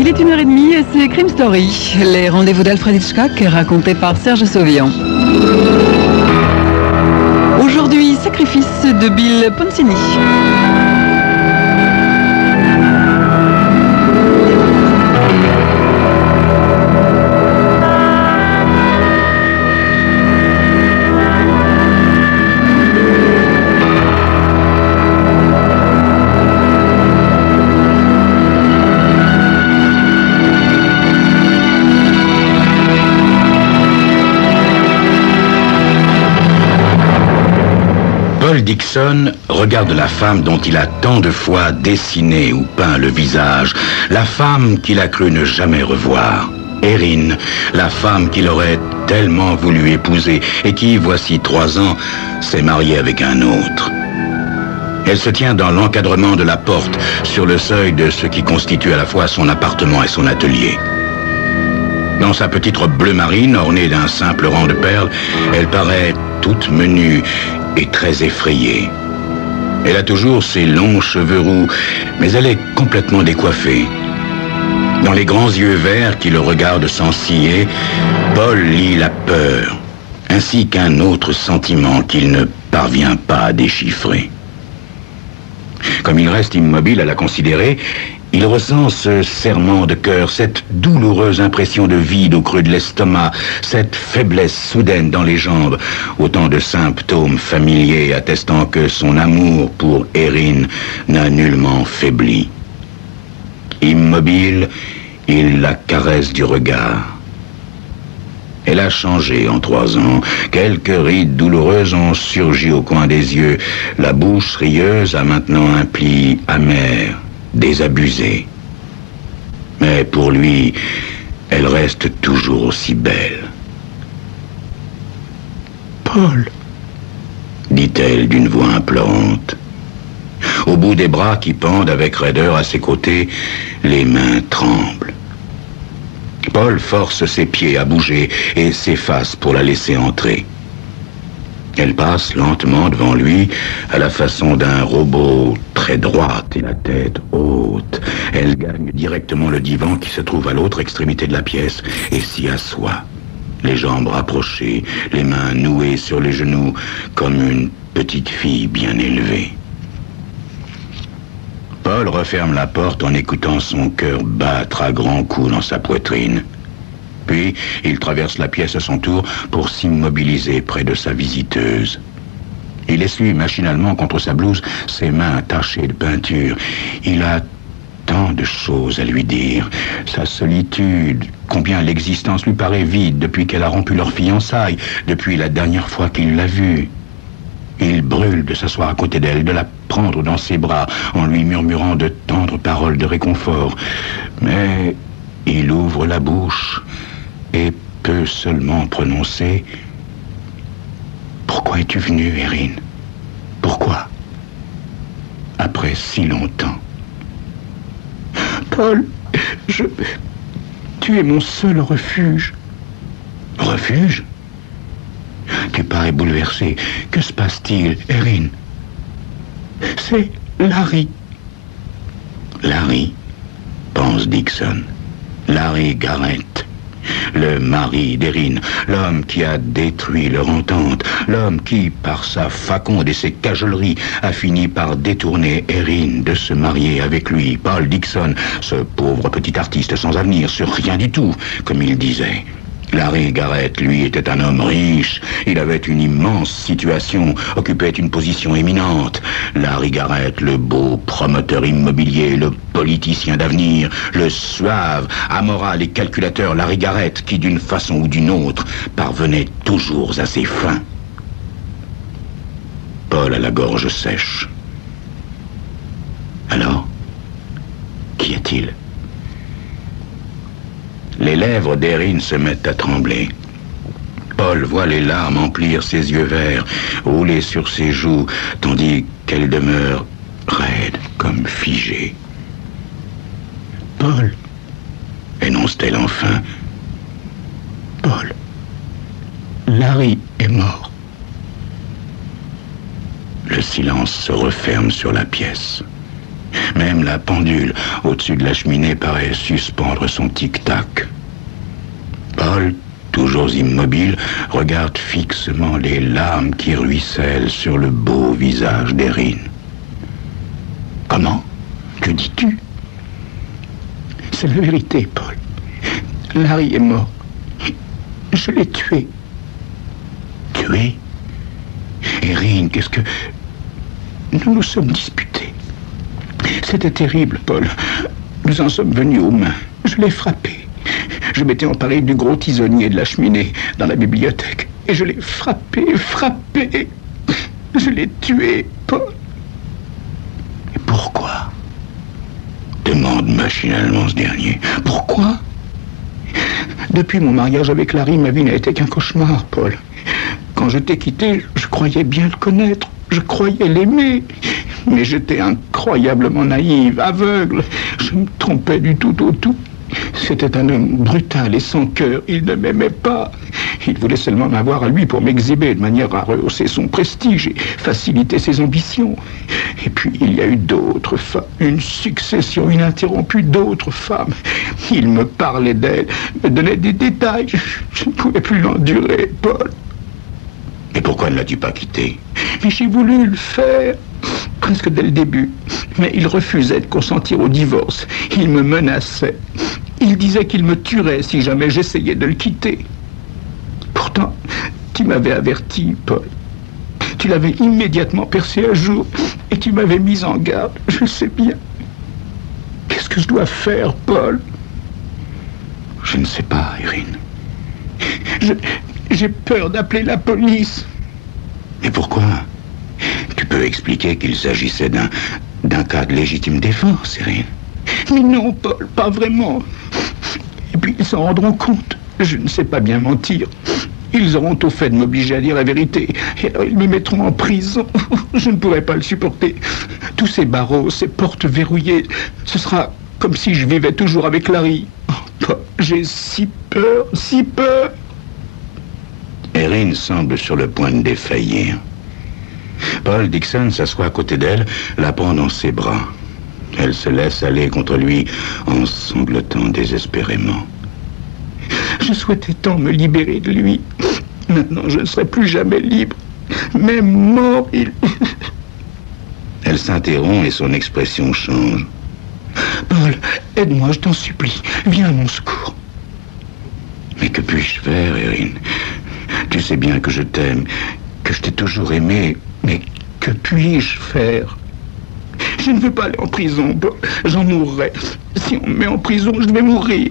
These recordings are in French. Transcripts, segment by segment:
Il est 1h30 et c'est Crime Story, les rendez-vous d'Alfred Hitchcock racontés par Serge Sauvian. Aujourd'hui, sacrifice de Bill Poncini. Paul Dixon regarde la femme dont il a tant de fois dessiné ou peint le visage, la femme qu'il a cru ne jamais revoir. Erin, la femme qu'il aurait tellement voulu épouser et qui, voici 3 ans, s'est mariée avec un autre. Elle se tient dans l'encadrement de la porte, sur le seuil de ce qui constitue à la fois son appartement et son atelier. Dans sa petite robe bleu marine, ornée d'un simple rang de perles, elle paraît toute menue et très effrayée. Elle a toujours ses longs cheveux roux, mais elle est complètement décoiffée. Dans les grands yeux verts qui le regardent sans ciller, Paul lit la peur, ainsi qu'un autre sentiment qu'il ne parvient pas à déchiffrer. Comme il reste immobile à la considérer, il ressent ce serrement de cœur, cette douloureuse impression de vide au creux de l'estomac, cette faiblesse soudaine dans les jambes, autant de symptômes familiers attestant que son amour pour Erin n'a nullement faibli. Immobile, il la caresse du regard. Elle a changé en 3 ans. Quelques rides douloureuses ont surgi au coin des yeux. La bouche rieuse a maintenant un pli amer, désabusée. Mais pour lui, elle reste toujours aussi belle. Paul, dit-elle d'une voix implorante. Au bout des bras qui pendent avec raideur à ses côtés, les mains tremblent. Paul force ses pieds à bouger et s'efface pour la laisser entrer. Elle passe lentement devant lui, à la façon d'un robot très droite et la tête haute. Elle gagne directement le divan qui se trouve à l'autre extrémité de la pièce et s'y assoit. Les jambes rapprochées, les mains nouées sur les genoux, comme une petite fille bien élevée. Paul referme la porte en écoutant son cœur battre à grands coups dans sa poitrine. Puis, il traverse la pièce à son tour pour s'immobiliser près de sa visiteuse. Il essuie machinalement contre sa blouse ses mains tachées de peinture. Il a tant de choses à lui dire. Sa solitude, combien l'existence lui paraît vide depuis qu'elle a rompu leur fiançailles, depuis la dernière fois qu'il l'a vue. Il brûle de s'asseoir à côté d'elle, de la prendre dans ses bras, en lui murmurant de tendres paroles de réconfort. Mais il ouvre la bouche et peut seulement prononcer « Pourquoi es-tu venue, Erin? Pourquoi? Après si longtemps. » Paul, tu es mon seul refuge. Refuge? Tu parais bouleversé. Que se passe-t-il, Erin? C'est Larry. Larry, pense Dixon. Larry Garrett, le mari d'Erin, l'homme qui a détruit leur entente, l'homme qui, par sa faconde et ses cajoleries, a fini par détourner Erin de se marier avec lui. Paul Dixon, ce pauvre petit artiste sans avenir, sur rien du tout, comme il disait. Larry Garrett, lui, était un homme riche. Il avait une immense situation, occupait une position éminente. Larry Garrett, le beau promoteur immobilier, le politicien d'avenir, le suave, amoral et calculateur Larry Garrett, qui, d'une façon ou d'une autre, parvenait toujours à ses fins. Paul a la gorge sèche. Alors, qu'y a-t-il? Les lèvres d'Erin se mettent à trembler. Paul voit les larmes emplir ses yeux verts, rouler sur ses joues, tandis qu'elle demeure raide comme figée. Paul, énonce-t-elle enfin. Paul, Larry est mort. Le silence se referme sur la pièce. Même la pendule au-dessus de la cheminée paraît suspendre son tic-tac. Paul, toujours immobile, regarde fixement les larmes qui ruissellent sur le beau visage d'Erin. Comment? Que dis-tu? C'est la vérité, Paul. Larry est mort. Je l'ai tué. Tué? Erin, qu'est-ce que... Nous nous sommes disputés. C'était terrible, Paul. Nous en sommes venus aux mains. Je l'ai frappé. Je m'étais emparé du gros tisonnier de la cheminée dans la bibliothèque. Et je l'ai frappé. Je l'ai tué, Paul. Et pourquoi? Demande machinalement ce dernier. Pourquoi? Depuis mon mariage avec Larry, ma vie n'a été qu'un cauchemar, Paul. Quand je t'ai quitté, je croyais bien le connaître. Je croyais l'aimer. Mais j'étais incroyablement naïve, aveugle. Je me trompais du tout au tout. C'était un homme brutal et sans cœur. Il ne m'aimait pas. Il voulait seulement m'avoir à lui pour m'exhiber de manière à rehausser son prestige et faciliter ses ambitions. Et puis il y a eu d'autres femmes, une succession ininterrompue d'autres femmes. Il me parlait d'elles, me donnait des détails. Je ne pouvais plus l'endurer, Paul. Et pourquoi ne l'as-tu pas quitté? Mais j'ai voulu le faire, presque dès le début. Mais il refusait de consentir au divorce. Il me menaçait. Il disait qu'il me tuerait si jamais j'essayais de le quitter. Pourtant, tu m'avais averti, Paul. Tu l'avais immédiatement percé à jour et tu m'avais mis en garde. Je sais bien. Qu'est-ce que je dois faire, Paul? Je ne sais pas, Erin. J'ai peur d'appeler la police. Mais pourquoi? Tu peux expliquer qu'il s'agissait d'un cas de légitime défense, Erin. Mais non, Paul, pas vraiment. Et puis ils s'en rendront compte. Je ne sais pas bien mentir. Ils auront au fait de m'obliger à dire la vérité. Et alors ils me mettront en prison. Je ne pourrai pas le supporter. Tous ces barreaux, ces portes verrouillées, ce sera comme si je vivais toujours avec Larry. Oh, Paul, j'ai si peur, si peur. Erin semble sur le point de défaillir. Paul Dixon s'assoit à côté d'elle, la prend dans ses bras. Elle se laisse aller contre lui en sanglotant désespérément. Je souhaitais tant me libérer de lui. Maintenant, je ne serai plus jamais libre. Même mort, il... Elle s'interrompt et son expression change. Paul, aide-moi, je t'en supplie. Viens à mon secours. Mais que puis-je faire, Erin? Tu sais bien que je t'aime, que je t'ai toujours aimé, mais que puis-je faire? Je ne veux pas aller en prison, Paul. J'en mourrai. Si on me met en prison, je vais mourir.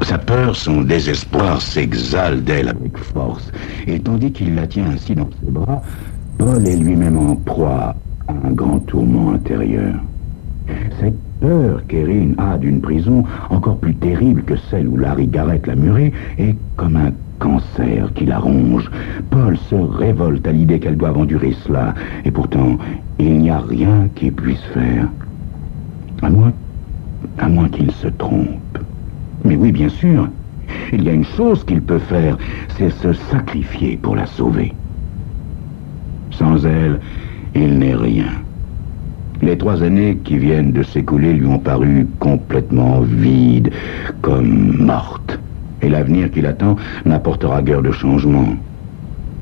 Sa peur, son désespoir s'exhale d'elle avec force. Et tandis qu'il la tient ainsi dans ses bras, Paul est lui-même en proie à un grand tourment intérieur. Cette peur qu'Erin a d'une prison encore plus terrible que celle où Larry Garrett l'a murée est comme un cancer qui la ronge. Paul se révolte à l'idée qu'elle doive endurer cela. Et pourtant, il n'y a rien qu'il puisse faire. À moins qu'il se trompe. Mais oui, bien sûr. Il y a une chose qu'il peut faire, c'est se sacrifier pour la sauver. Sans elle, il n'est rien. Les 3 années qui viennent de s'écouler lui ont paru complètement vides, comme mortes. Et l'avenir qui l'attend n'apportera guère de changement.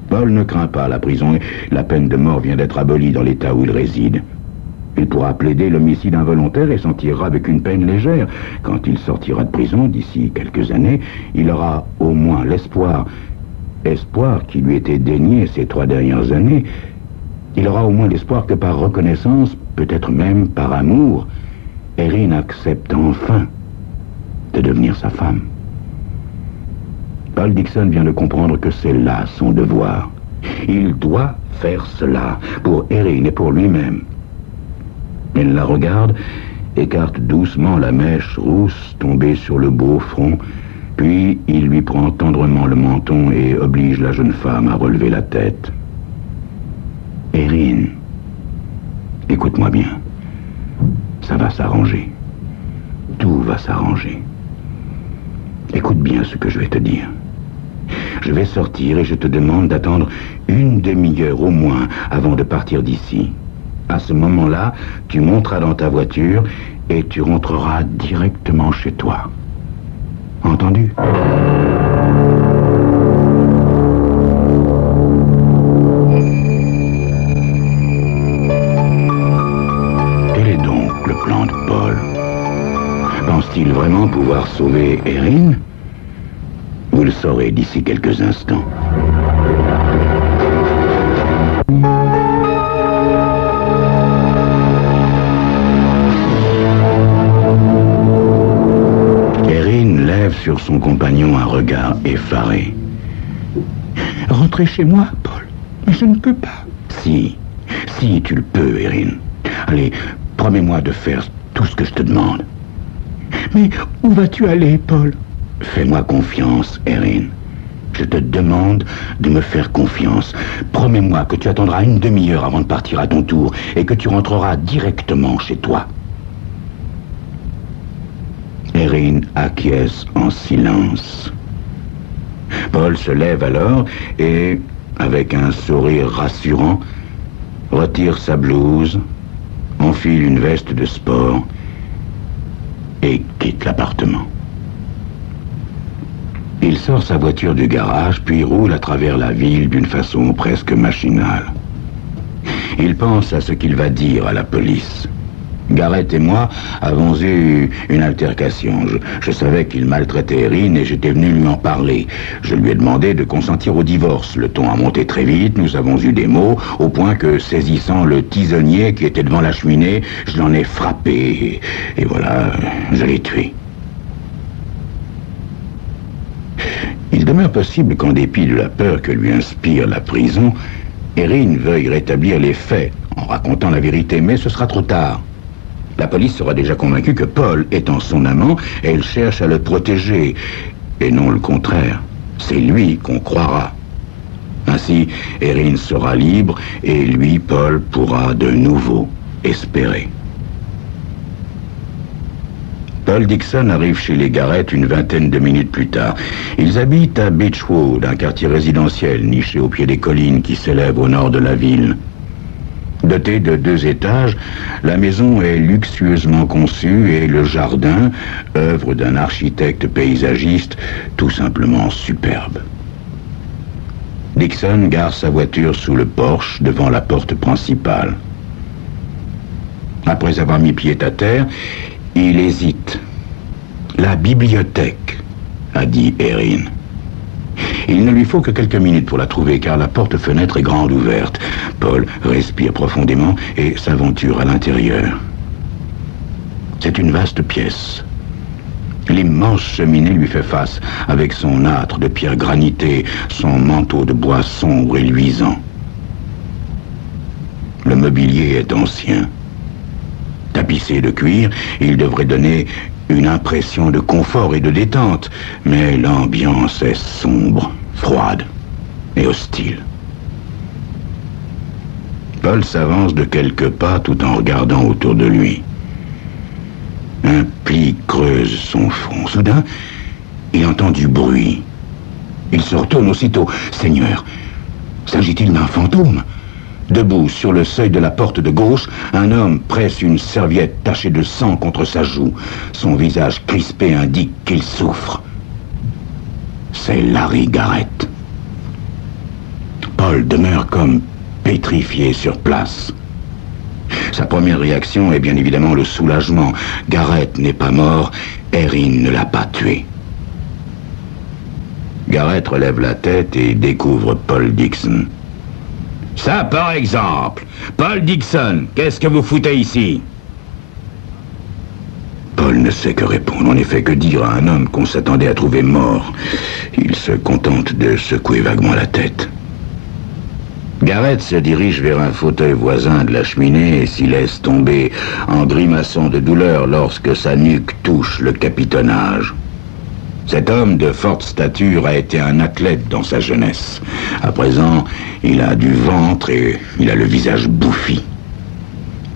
Paul ne craint pas la prison et la peine de mort vient d'être abolie dans l'état où il réside. Il pourra plaider l'homicide involontaire et s'en tirera avec une peine légère. Quand il sortira de prison d'ici quelques années, il aura au moins l'espoir qui lui était dénié ces 3 dernières années. Il aura au moins l'espoir que par reconnaissance, peut-être même par amour, Erin accepte enfin de devenir sa femme. Paul Dixon vient de comprendre que c'est là son devoir. Il doit faire cela pour Erin et pour lui-même. Il la regarde, écarte doucement la mèche rousse tombée sur le beau front, puis il lui prend tendrement le menton et oblige la jeune femme à relever la tête. Erin, écoute-moi bien. Ça va s'arranger. Tout va s'arranger. Écoute bien ce que je vais te dire. Je vais sortir et je te demande d'attendre une demi-heure au moins avant de partir d'ici. À ce moment-là, tu monteras dans ta voiture et tu rentreras directement chez toi. Entendu? Quel est donc le plan de Paul? Pense-t-il vraiment pouvoir sauver Erin? Vous le saurez d'ici quelques instants. Erin lève sur son compagnon un regard effaré. Rentrez chez moi, Paul. Mais je ne peux pas. Si tu le peux, Erin. Allez, promets-moi de faire tout ce que je te demande. Mais où vas-tu aller, Paul? Fais-moi confiance, Erin. Je te demande de me faire confiance. Promets-moi que tu attendras une demi-heure avant de partir à ton tour et que tu rentreras directement chez toi. Erin acquiesce en silence. Paul se lève alors et, avec un sourire rassurant, retire sa blouse, enfile une veste de sport et quitte l'appartement. Il sort sa voiture du garage, puis roule à travers la ville d'une façon presque machinale. Il pense à ce qu'il va dire à la police. Garrett et moi avons eu une altercation. Je savais qu'il maltraitait Erin et j'étais venu lui en parler. Je lui ai demandé de consentir au divorce. Le ton a monté très vite, nous avons eu des mots, au point que, saisissant le tisonnier qui était devant la cheminée, je l'en ai frappé. Et voilà, je l'ai tué. Il demeure possible qu'en dépit de la peur que lui inspire la prison, Erin veuille rétablir les faits en racontant la vérité, mais ce sera trop tard. La police sera déjà convaincue que Paul étant son amant, elle cherche à le protéger, et non le contraire. C'est lui qu'on croira. Ainsi, Erin sera libre, et lui, Paul, pourra de nouveau espérer. Paul Dixon arrive chez les Garrett une vingtaine de minutes plus tard. Ils habitent à Beechwood, un quartier résidentiel niché au pied des collines qui s'élèvent au nord de la ville. Dotée de 2 étages, la maison est luxueusement conçue et le jardin, œuvre d'un architecte paysagiste, tout simplement superbe. Dixon gare sa voiture sous le porche devant la porte principale. Après avoir mis pied à terre, il hésite. La bibliothèque, a dit Erin. Il ne lui faut que quelques minutes pour la trouver, car la porte-fenêtre est grande ouverte. Paul respire profondément et s'aventure à l'intérieur. C'est une vaste pièce. L'immense cheminée lui fait face, avec son âtre de pierre granitée, son manteau de bois sombre et luisant. Le mobilier est ancien. Tapissé de cuir, il devrait donner une impression de confort et de détente, mais l'ambiance est sombre, froide et hostile. Paul s'avance de quelques pas tout en regardant autour de lui. Un pli creuse son fond. Soudain, il entend du bruit. Il se retourne aussitôt. Seigneur, s'agit-il d'un fantôme ? Debout sur le seuil de la porte de gauche, un homme presse une serviette tachée de sang contre sa joue. Son visage crispé indique qu'il souffre. C'est Larry Garrett. Paul demeure comme pétrifié sur place. Sa première réaction est bien évidemment le soulagement. Garrett n'est pas mort, Erin ne l'a pas tué. Garrett relève la tête et découvre Paul Dixon. Ça, par exemple. Paul Dixon, qu'est-ce que vous foutez ici? Paul ne sait que répondre. En effet, que dire à un homme qu'on s'attendait à trouver mort? Il se contente de secouer vaguement la tête. Garrett se dirige vers un fauteuil voisin de la cheminée et s'y laisse tomber en grimaçant de douleur lorsque sa nuque touche le capitonnage. Cet homme de forte stature a été un athlète dans sa jeunesse. À présent, il a du ventre et il a le visage bouffi.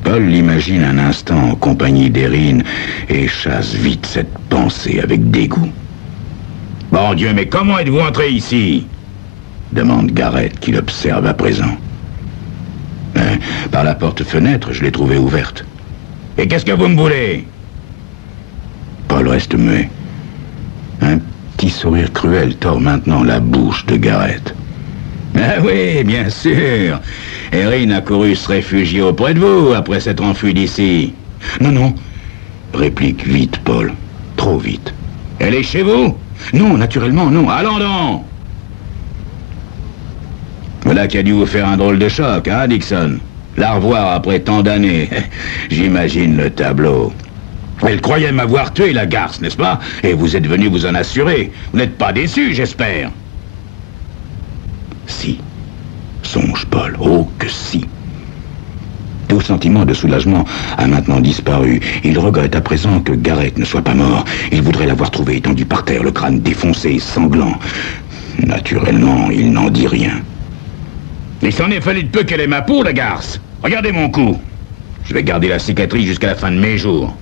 Paul l'imagine un instant en compagnie d'Erin et chasse vite cette pensée avec dégoût. « Bon Dieu, mais comment êtes-vous entré ici ?» demande Garrett, qui l'observe à présent. Par la porte-fenêtre, je l'ai trouvée ouverte. Et qu'est-ce que vous me voulez? Paul reste muet. Un petit sourire cruel tord maintenant la bouche de Garrett. Ah oui, bien sûr. Erin a couru se réfugier auprès de vous après s'être enfui d'ici. Non, non, réplique vite Paul. Trop vite. Elle est chez vous? Non, naturellement, non. Allons donc. Voilà qui a dû vous faire un drôle de choc, hein, Dixon? La revoir après tant d'années. J'imagine le tableau. Elle croyait m'avoir tué, la garce, n'est-ce pas? Et vous êtes venu vous en assurer. Vous n'êtes pas déçu, j'espère. Si. Songe Paul. Oh, que si. Tout sentiment de soulagement a maintenant disparu. Il regrette à présent que Garrett ne soit pas mort. Il voudrait l'avoir trouvé étendu par terre, le crâne défoncé, sanglant. Naturellement, il n'en dit rien. Il s'en est fallu de peu qu'elle ait ma peau, la garce. Regardez mon cou. Je vais garder la cicatrice jusqu'à la fin de mes jours.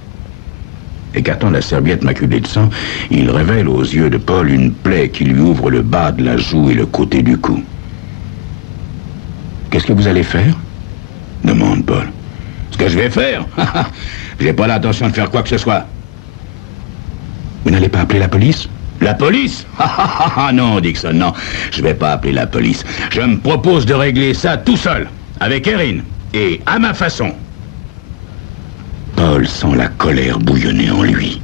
Écartant la serviette maculée de sang, il révèle aux yeux de Paul une plaie qui lui ouvre le bas de la joue et le côté du cou. « Qu'est-ce que vous allez faire ?» demande Paul. « Ce que je vais faire? J'ai pas l'intention de faire quoi que ce soit. »« Vous n'allez pas appeler la police ?»« La police? Non, Dixon, non. Je vais pas appeler la police. Je me propose de régler ça tout seul, avec Erin, et à ma façon. » Paul sent la colère bouillonner en lui.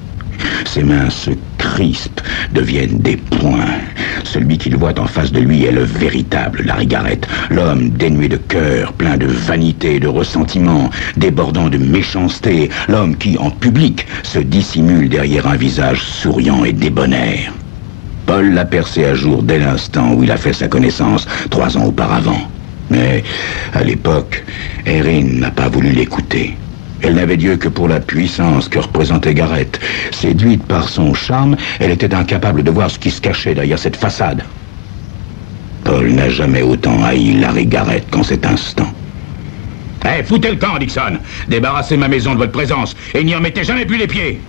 Ses mains se crispent, deviennent des poings. Celui qu'il voit en face de lui est le véritable Larry Garrett, l'homme dénué de cœur, plein de vanité et de ressentiment, débordant de méchanceté, l'homme qui, en public, se dissimule derrière un visage souriant et débonnaire. Paul l'a percé à jour dès l'instant où il a fait sa connaissance, 3 ans auparavant. Mais, à l'époque, Erin n'a pas voulu l'écouter. Elle n'avait Dieu que pour la puissance que représentait Garrett. Séduite par son charme, elle était incapable de voir ce qui se cachait derrière cette façade. Paul n'a jamais autant haï Larry Garrett qu'en cet instant. « Foutez le camp, Dixon! Débarrassez ma maison de votre présence et n'y en mettez jamais plus les pieds!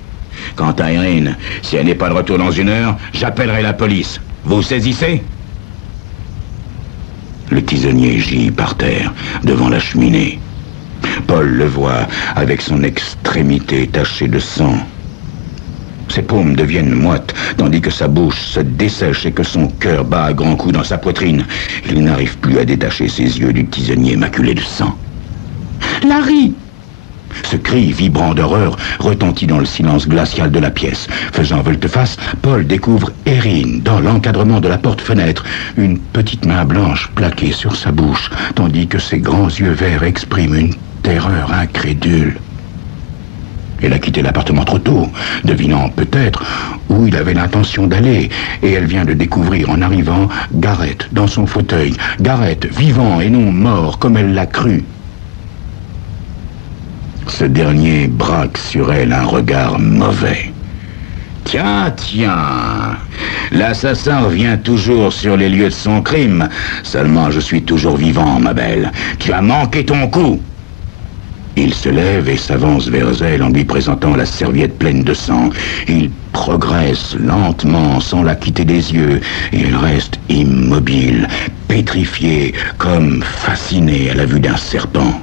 Quant à Erin, si elle n'est pas de retour dans 1 heure, j'appellerai la police. Vous saisissez? » Le tisonnier gît par terre, devant la cheminée. Paul le voit avec son extrémité tachée de sang. Ses paumes deviennent moites, tandis que sa bouche se dessèche et que son cœur bat à grands coups dans sa poitrine. Il n'arrive plus à détacher ses yeux du tisonnier maculé de sang. « Larry !» Ce cri vibrant d'horreur retentit dans le silence glacial de la pièce. Faisant volte-face, Paul découvre Erin dans l'encadrement de la porte-fenêtre, une petite main blanche plaquée sur sa bouche, tandis que ses grands yeux verts expriment une terreur incrédule. Elle a quitté l'appartement trop tôt, devinant peut-être où il avait l'intention d'aller, et elle vient de découvrir en arrivant Garrett dans son fauteuil, Garrett vivant et non mort comme elle l'a cru. Ce dernier braque sur elle un regard mauvais. « Tiens, tiens, l'assassin revient toujours sur les lieux de son crime. Seulement, je suis toujours vivant, ma belle. Tu as manqué ton coup. » Il se lève et s'avance vers elle en lui présentant la serviette pleine de sang. Il progresse lentement, sans la quitter des yeux. Il reste immobile, pétrifié, comme fasciné à la vue d'un serpent.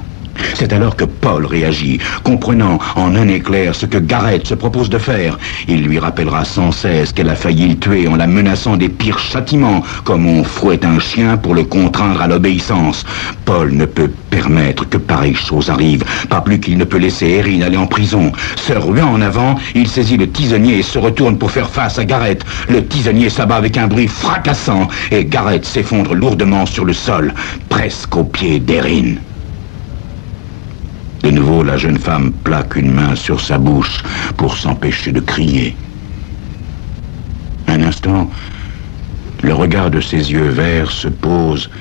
C'est alors que Paul réagit, comprenant en un éclair ce que Garrett se propose de faire. Il lui rappellera sans cesse qu'elle a failli le tuer en la menaçant des pires châtiments, comme on fouette un chien pour le contraindre à l'obéissance. Paul ne peut permettre que pareille chose arrive, pas plus qu'il ne peut laisser Erin aller en prison. Se ruant en avant, il saisit le tisonnier et se retourne pour faire face à Garrett. Le tisonnier s'abat avec un bruit fracassant et Garrett s'effondre lourdement sur le sol, presque aux pieds d'Erin. De nouveau, la jeune femme plaque une main sur sa bouche pour s'empêcher de crier. Un instant, le regard de ses yeux verts se pose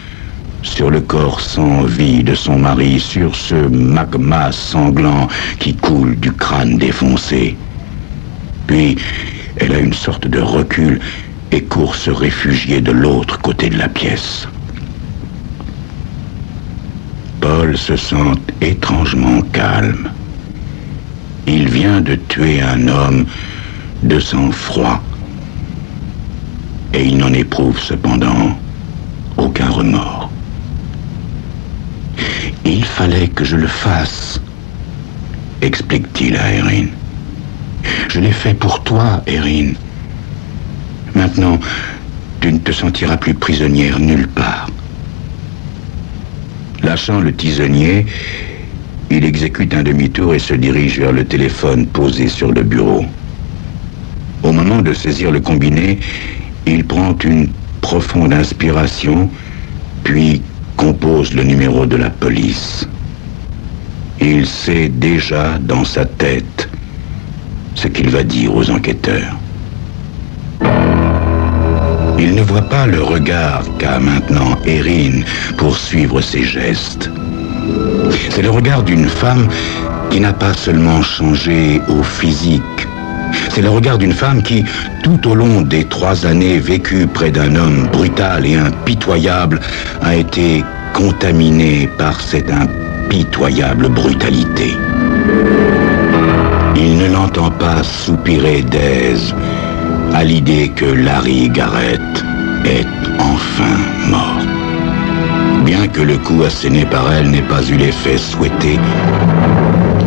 sur le corps sans vie de son mari, sur ce magma sanglant qui coule du crâne défoncé. Puis, elle a une sorte de recul et court se réfugier de l'autre côté de la pièce. Paul se sent étrangement calme. Il vient de tuer un homme de sang-froid. Et il n'en éprouve cependant aucun remords. Il fallait que je le fasse, explique-t-il à Erin. Je l'ai fait pour toi, Erin. Maintenant, tu ne te sentiras plus prisonnière nulle part. Lâchant le tisonnier, il exécute un demi-tour et se dirige vers le téléphone posé sur le bureau. Au moment de saisir le combiné, il prend une profonde inspiration, puis compose le numéro de la police. Il sait déjà dans sa tête ce qu'il va dire aux enquêteurs. Il ne voit pas le regard qu'a maintenant Erin pour suivre ses gestes. C'est le regard d'une femme qui n'a pas seulement changé au physique. C'est le regard d'une femme qui, tout au long des 3 années vécues près d'un homme brutal et impitoyable, a été contaminée par cette impitoyable brutalité. Il ne l'entend pas soupirer d'aise à l'idée que Larry Garrett est enfin mort. Bien que le coup asséné par elle n'ait pas eu l'effet souhaité,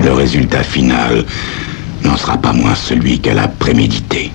le résultat final n'en sera pas moins celui qu'elle a prémédité.